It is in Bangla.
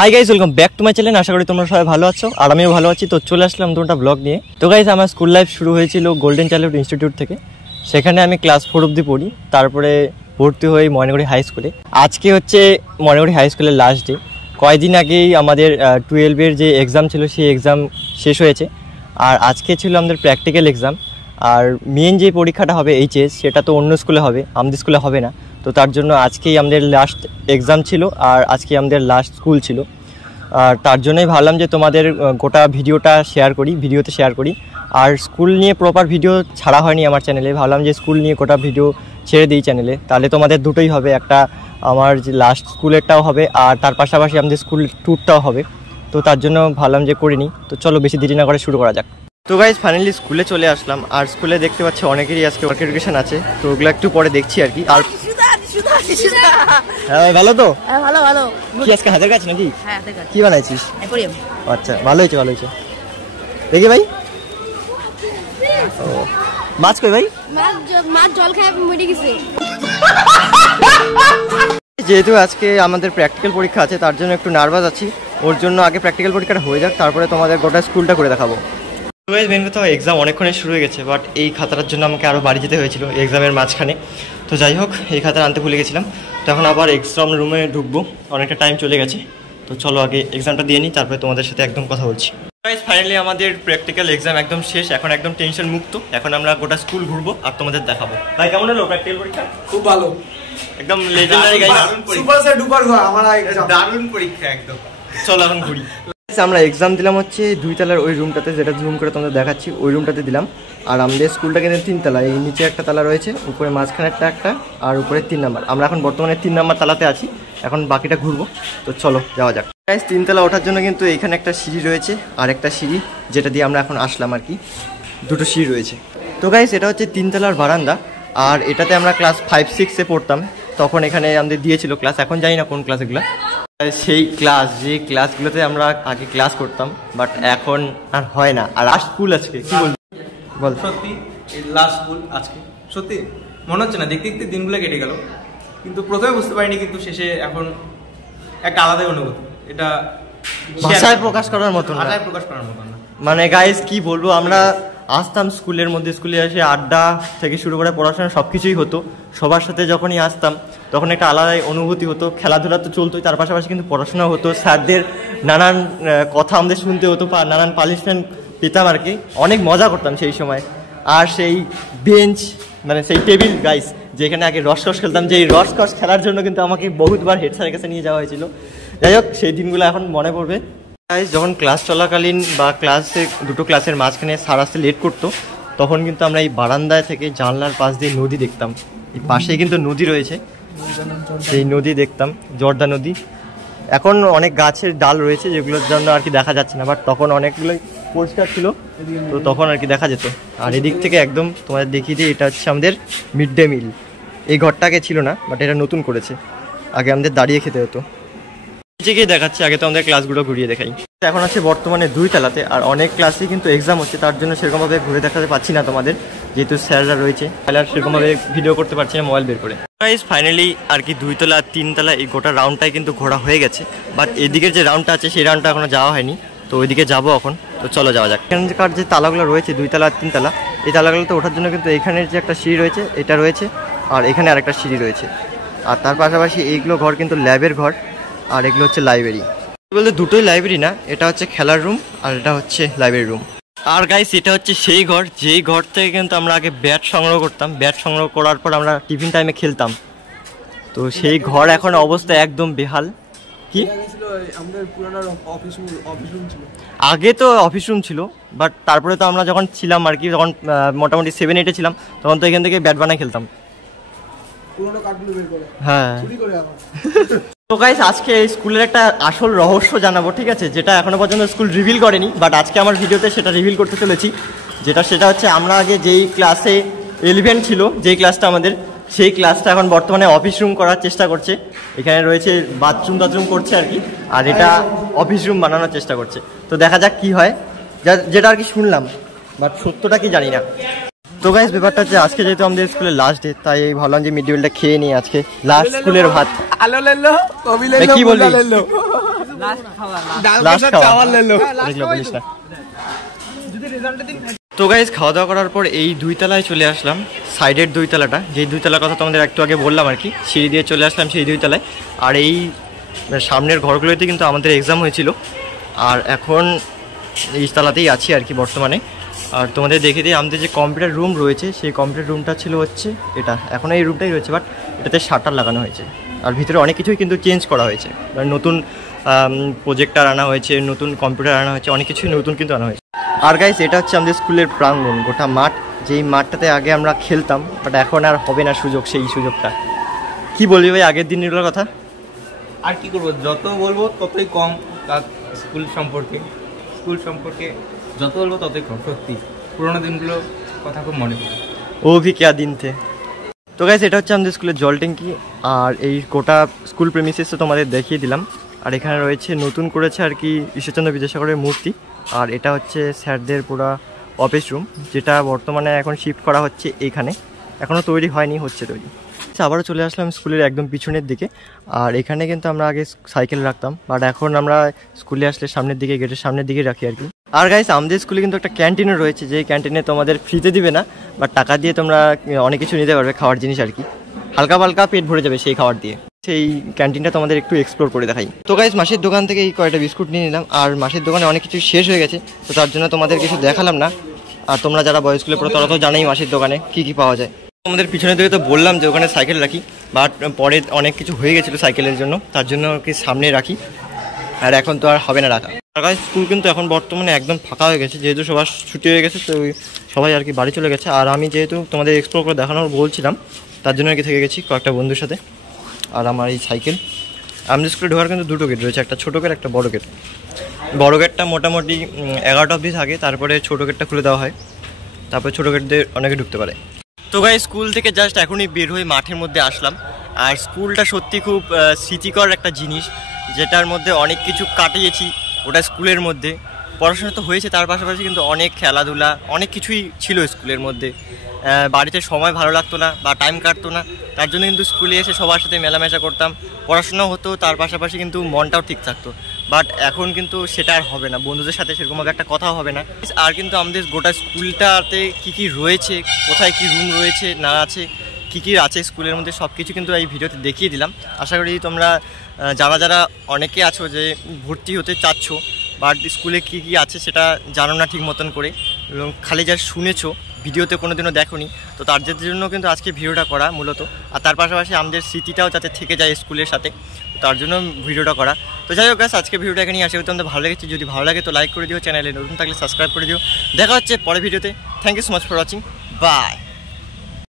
High guys, welcome back to my channel. আশা করি তোমরা সবাই ভালো আছো আর আমিও ভালো আছি। তো চলে আসলাম তোমরা ব্লগ নিয়ে। তো গাইস, আমার স্কুল লাইফ শুরু হয়েছিল গোল্ডেন চাইল্ডহুড ইনস্টিটিউট থেকে। সেখানে আমি ক্লাস 4 অবধি পড়ি, তারপরে ভর্তি হই ময়নাগুড়ি হাই স্কুলে। আজকে হচ্ছে ময়নাগুড়ি হাই স্কুলের লাস্ট ডে। কয়েকদিন আগেই আমাদের 12-এর যে এক্সাম ছিল সেই এক্সাম শেষ হয়েছে, আর আজকে ছিল আমাদের প্র্যাকটিক্যাল এক্সাম। আর মেন যে পরীক্ষাটা হবে এইচএস, সেটা তো অন্য স্কুলে হবে, আমাদের স্কুলে হবে না। তো তার জন্য আজকেই আমাদের লাস্ট এক্সাম ছিল আর আজকে আমাদের লাস্ট স্কুল ছিল। আর তার জন্যই ভাবলাম যে তোমাদের গোটা ভিডিওতে শেয়ার করি। আর স্কুল নিয়ে প্রপার ভিডিও ছাড়া হয়নি আমার চ্যানেলে, ভাবলাম যে স্কুল নিয়ে গোটা ভিডিও ছেড়ে দিই চ্যানেলে, তাহলে তোমাদের দুটোই হবে, একটা আমার যে লাস্ট স্কুলেরটাও হবে আর তার পাশাপাশি আমাদের স্কুল ট্যুরটাও হবে। তো তার জন্য ভাবলাম যে করিনি। তো চলো বেশি দেরি না করে শুরু করা যাক। তো গাইজ, ফাইনালি স্কুলে চলে আসলাম। আর স্কুলে দেখতে পাচ্ছি অনেকেরই আজকে ওয়ার্ক এডুকেশন আছে, তো ওগুলো একটু পরে দেখছি আর কি। আর হ্যাঁ ভালো তো? হ্যাঁ ভালো ভালো। কি আজকে হাতের কাজ নাকি? হ্যাঁ হাতের কাজ। কি বানাইছিস? অ্যাকোয়ারিয়াম। আচ্ছা, ভালো হয়েছে। দেখি ভাই, ও মাছ কই ভাই? মাছ জল খায় মরে গেছে। যেহেতু আজকে আমাদের প্র্যাকটিক্যাল পরীক্ষা আছে, তার জন্য একটু নার্ভাস আছি। ওর জন্য আগে প্র্যাকটিক্যাল পরীক্ষাটা হয়ে যাক, তারপরে তোমাদের গোটা স্কুলটা করে দেখাবো। মেন কথা, এক্সাম অনেকক্ষণে শুরু হয়ে গেছে, বাট এই খাতাটার জন্য আমাকে আরও বাড়ি যেতে হয়েছিল এক্সামের মাঝখানে। তো যাই হোক, এই খাতা আনতে ভুলে গেছিলাম। তো এখন আবার এক্সাম রুমে ঢুকবো, অনেকটা টাইম চলে গেছে। তো চলো আগে এক্সামটা দিয়ে নিই, তারপরে তোমাদের সাথে একদম কথা বলছি। ফাইনালি আমাদের প্র্যাকটিক্যাল এক্সাম একদম শেষ, এখন একদম টেনশন মুক্ত। এখন আমরা গোটা স্কুল ঘুরবো আর তোমাদের দেখাবো। ভাই কেমন হলো প্র্যাকটিক্যাল পরীক্ষা? খুব ভালো, একদম legendary guys, super sir duper গো আমার দারুণ পরীক্ষা একদম। চলো এখন ঘুরি। আমরা এক্সাম দিলাম হচ্ছে 2 তলার ওই রুমটাতে, যেটা জুম করে তোমাদের দেখাচ্ছি, ওই রুমটাতে দিলাম। আর আমাদের স্কুলটা কিন্তু 3 তলা, এই নিচে একটা তালা রয়েছে, উপরে মাঝখানে একটা আর উপরে 3 নাম্বার। আমরা এখন বর্তমানে 3 নাম্বার তালাতে আছি, এখন বাকিটা ঘুরবো। তো চলো যাওয়া যাক। গাইস, 3 তলা ওঠার জন্য কিন্তু এখানে একটা সিঁড়ি রয়েছে আর একটা সিঁড়ি, যেটা দিয়ে আমরা এখন আসলাম আর কি। দুটো সিঁড়ি রয়েছে। তো গাইস, এটা হচ্ছে 3 তলার বারান্দা, আর এটাতে আমরা ক্লাস 5-6-এ পড়তাম, তখন এখানে আমাদের দিয়েছিল ক্লাস। এখন জানি না কোন ক্লাস এগুলো, সেই ক্লাস যে ক্লাসগুলোতে আমরা আগে ক্লাস করতাম, বাট এখন আর হয় না। আর লাস্ট স্কুল আজকে, কি বল? সত্যি এই লাস্ট স্কুল আজকে, সত্যি মনে হচ্ছে না, দেখতে দেখতে দিনগুলো কেটে গেল, কিন্তু প্রথমে বুঝতে পারিনি, কিন্তু শেষে এখন একটা আলাদাই অনুভূতি। এটা ভাষায় প্রকাশ করার মতো না, মানে গাইস কি বলবো, আমরা আসতাম স্কুলের মধ্যে, স্কুলে এসে আড্ডা থেকে শুরু করে পড়াশোনা সব কিছুই হতো। সবার সাথে যখনই আসতাম তখন একটা আলাদাই অনুভূতি হতো। খেলাধুলা তো চলতোই, তার পাশাপাশি কিন্তু পড়াশোনা হতো। স্যারদের নানান কথা আমাদের শুনতে হতো, নানান পানিশমেন্ট পেতাম আর কি। অনেক মজা করতাম সেই সময়। আর সেই বেঞ্চ, মানে সেই টেবিল গাইস, যেখানে আগে রসকস খেলতাম, যে এই রসকস খেলার জন্য কিন্তু আমাকে বহুতবার হেড স্যারের কাছে নিয়ে যাওয়া হয়েছিল। যাই হোক, সেই দিনগুলো এখন মনে পড়বে। যখন ক্লাস চলাকালীন বা দুটো ক্লাসের মাঝখানে স্যার আসতে লেট করতো, তখন কিন্তু আমরা এই বারান্দায় থেকে জানলার পাশ দিয়ে নদী দেখতাম। এই পাশেই কিন্তু নদী রয়েছে, সেই নদী দেখতাম, জর্দা নদী। এখন অনেক গাছের ডাল রয়েছে যেগুলোর জন্য আর কি দেখা যাচ্ছে না, বাট তখন অনেকগুলোই পরিষ্কার ছিল, তো তখন আর কি দেখা যেত। আর এদিক থেকে একদম তোমাদের দেখিয়ে দিই, এটা হচ্ছে আমাদের মিড ডে মিল। এই ঘরটা আগে ছিল না, বাট এটা নতুন করেছে। আগে আমাদের দাঁড়িয়ে খেতে হতো। নিজেকেই দেখাচ্ছি, আগে তো আমাদের ক্লাসগুলো ঘুরিয়ে দেখাই। এখন আছে বর্তমানে 2 তলাতে, আর অনেক ক্লাসেই কিন্তু এক্সাম হচ্ছে, তার জন্য সেরকমভাবে ঘুরে দেখাতে পারছি না তোমাদের, যেহেতু স্যাররা রয়েছে, তাহলে আর সেরকমভাবে ভিডিও করতে পারছি না মোবাইল বের করে। ফাইনালি আর কি 2 তলা 3 তলা এই গোটা রাউন্ডটাই কিন্তু ঘোরা হয়ে গেছে, বাট এদিকের যে রাউন্ডটা আছে সেই রাউন্ডটা এখনো যাওয়া হয়নি। তো ওইদিকে যাবো এখন। তো চলো যাওয়া যাক। এখানকার যে তালাগুলো রয়েছে 2 তলা 3 তলা, এই তালাগুলোতে ওঠার জন্য কিন্তু এখানের যে একটা সিঁড়ি রয়েছে এটা রয়েছে, আর এখানে আরেকটা সিঁড়ি রয়েছে। আর তার পাশাপাশি এইগুলো ঘর কিন্তু ল্যাবের ঘর, আর এগুলো হচ্ছে লাইব্রেরি। বলতে দুটোই লাইব্রেরি না, এটা হচ্ছে খেলার রুম আর এটা হচ্ছে লাইব্রেরি রুম। আর গাইস, এটা হচ্ছে সেই ঘর, যেই ঘর থেকে কিন্তু আমরা আগে ব্যাট সংগ্রহ করতাম। ব্যাট সংগ্রহ করার পর আমরা টিফিন টাইমে খেলতাম। তো সেই ঘর এখন অবস্থা একদম বেহাল। কি আগে তো অফিস রুম ছিল, বাট তারপরে তো আমরা যখন ছিলাম আর কি, যখন মোটামুটি 7-8-এ ছিলাম, তখন তো এখান থেকে ব্যাট বানায় খেলতাম। হ্যাঁ। তো গাইস, আজকে স্কুলের একটা আসল রহস্য জানাবো, ঠিক আছে, যেটা এখনো পর্যন্ত স্কুল রিভিল করেনি, বাট আজকে আমার ভিডিওতে সেটা রিভিল করতে চলেছি। সেটা হচ্ছে আমরা আগে যেই ক্লাসে 11 ছিল, যেই ক্লাসটা আমাদের, সেই ক্লাসটা এখন বর্তমানে অফিস রুম করার চেষ্টা করছে। এখানে রয়েছে বাথরুম করছে আর কি, আর এটা অফিস রুম বানানোর চেষ্টা করছে। তো দেখা যাক কি হয়, যেটা আর কি শুনলাম, বাট সত্যটা কি জানি না। তো গাইস, ব্যাপারটা হচ্ছে আজকে যেহেতু আমাদের স্কুলের লাস্ট ডে, তাই ভাবলাম যে মিড ডে মিলটা খেয়ে নিই আজকে, লাস্ট স্কুলের ভাত। কি বলবি? লাস্ট খাওয়া দেখলো বলিস না। তো গাইজ খাওয়া দাওয়া করার পর এই 2 তলায় চলে আসলাম, সাইডের 2 তলাটা, যেই 2 তলার কথা তোমাদের একটু আগে বললাম আর কি, সিঁড়ি দিয়ে চলে আসলাম সেই 2 তলায়। আর এই সামনের ঘরগুলোতে কিন্তু আমাদের এক্সাম হয়েছিল, আর এখন এই তলাতেই আছি আর কি বর্তমানে। আর তোমাদের দেখে দিই আমাদের যে কম্পিউটার রুম রয়েছে সেই কম্পিউটার রুমটা ছিল হচ্ছে এটা, এখন এই রুমটাই রয়েছে, বাট এটাতে শাটার লাগানো হয়েছে। আর ভিতরে অনেক কিছুই কিন্তু চেঞ্জ করা হয়েছে, নতুন প্রজেক্টর আনা হয়েছে, নতুন কম্পিউটার আনা হয়েছে, অনেক কিছুই নতুন কিন্তু আনা হয়েছে। আর গাইস এটা হচ্ছে আমাদের স্কুলের প্রাঙ্গণ, গোটা মাঠ, যেই মাঠটাতে আগে আমরা খেলতাম, বাট এখন আর হবে না সুযোগ, সেই সুযোগটা। কি বলবি ভাই আগের দিনগুলোর কথা? আর কি করবো, যত বলবো ততই কম। তার স্কুল সম্পর্কে যত বলবো ততই কম। সত্যি পুরোনো দিনগুলো কথা খুব মনে পড়ে। ও ভি ক্যা দিন থে। তো গাইস এটা হচ্ছে আমাদের স্কুলের জল ট্যাঙ্কি, আর এই গোটা স্কুল প্রেমিসেস তো তোমাদের দেখিয়ে দিলাম। আর এখানে রয়েছে নতুন করেছে আর কি ঈশ্বরচন্দ্র বিদ্যাসাগরের মূর্তি, আর এটা হচ্ছে স্যারদের পুরো অফিস রুম, যেটা বর্তমানে এখন শিফট করা হচ্ছে এখানে, এখনও তৈরি হয়নি, হচ্ছে তৈরি। আবারও চলে আসলাম স্কুলের একদম পিছনের দিকে, আর এখানে কিন্তু আমরা আগে সাইকেল রাখতাম, বাট এখন আমরা স্কুলে আসলে সামনের দিকে, গেটের সামনের দিকে রাখি আর কি। আর গাইস আমাদের স্কুলে কিন্তু একটা ক্যান্টিনও রয়েছে, যে ক্যান্টিনে তোমাদের ফ্রিতে দিবে না, বাট টাকা দিয়ে তোমরা অনেক কিছু নিতে পারবে, খাওয়ার জিনিস আর কি, হালকা পালকা পেট ভরে যাবে সেই খাবার দিয়ে। সেই ক্যান্টিনটা তোমাদের একটু এক্সপ্লোর করে দেখাই। তো গাইস মাসির দোকান থেকে এই কয়টা বিস্কুট নিয়ে নিলাম, আর মাসির দোকানে অনেক কিছু শেষ হয়ে গেছে, তো তার জন্য তোমাদের কিছু দেখালাম না। আর তোমরা যারা বয়েজ স্কুলে পড়ো তারা তো জানাই মাসির দোকানে কী কী পাওয়া যায়। আমাদের পিছনে দিকে তো বললাম যে ওখানে সাইকেল রাখি, বাট পরে অনেক কিছু হয়ে গেছিলো সাইকেলের জন্য, তার জন্য আর কি সামনে রাখি, আর এখন তো আর হবে না রাখা। আর গাইস স্কুল কিন্তু এখন বর্তমানে একদম ফাঁকা হয়ে গেছে, যেহেতু সবার ছুটি হয়ে গেছে, তো সবাই আর কি বাড়ি চলে গেছে। আর আমি যেহেতু তোমাদের এক্সপ্লোর করে দেখানোর বলছিলাম, তার জন্য আর কি থেকে গেছি কয়েকটা বন্ধুর সাথে। আর আমার এই সাইকেল, আমাদের স্কুলে ঢোকার কিন্তু 2টো গেট রয়েছে, একটা ছোটো গেট, একটা বড়ো গেট। বড়ো গেটটা মোটামুটি 11টা অবধি থাকে, তারপরে ছোটো গেটটা খুলে দেওয়া হয়, তারপরে ছোটো গেট দিয়ে অনেকে ঢুকতে পারে। তো গাই স্কুল থেকে জাস্ট এখনই বের হয়ে মাঠের মধ্যে আসলাম, আর স্কুলটা সত্যি খুব স্মৃতিকর একটা জিনিস, যেটার মধ্যে অনেক কিছু কাটিয়েছি। ওটা স্কুলের মধ্যে পড়াশোনা তো হয়েছে, তার পাশাপাশি কিন্তু অনেক খেলাধুলা, অনেক কিছুই ছিল স্কুলের মধ্যে। বাড়িতে সময় ভালো লাগতো না বা টাইম কাটতো না, তার জন্য কিন্তু স্কুলে এসে সবার সাথে মেলামেশা করতাম, পড়াশোনাও হতো, তার পাশাপাশি কিন্তু মনটাও ঠিক থাকতো। বাট এখন কিন্তু সেটা আর হবে না, বন্ধুদের সাথে সেরকমভাবে একটা কথাও হবে না। আর কিন্তু আমাদের গোটা স্কুলটাতে কী কী রয়েছে, কোথায় কী রুম রয়েছে না আছে, কী কী আছে স্কুলের মধ্যে, সব কিছু কিন্তু এই ভিডিওতে দেখিয়ে দিলাম। আশা করি তোমরা যারা অনেকে আছো যে ভর্তি হতে চাচ্ছ, বাট স্কুলে কী কী আছে সেটা জানো না ঠিক মতন করে, এবং খালি যা শুনেছো, ভিডিওতে কোনোদিনও দেখোনি, তো তার জন্য কিন্তু আজকে ভিডিওটা করা মূলত। আর তার পাশাপাশি আমাদের স্মৃতিটাও যাতে থেকে যায় স্কুলের সাথে, তার জন্য ভিডিওটা করা। তো যাই হোক গাইস, আজকে ভিডিওটা এখানেই আসে, তোমাদের ভালো লেগেছে, যদি ভালো লাগে তো লাইক করে দিও, চ্যানেলে নতুন থাকলে সাবস্ক্রাইব করে দিও। দেখা হচ্ছে পরের ভিডিওতে। Thank you so much for watching, by.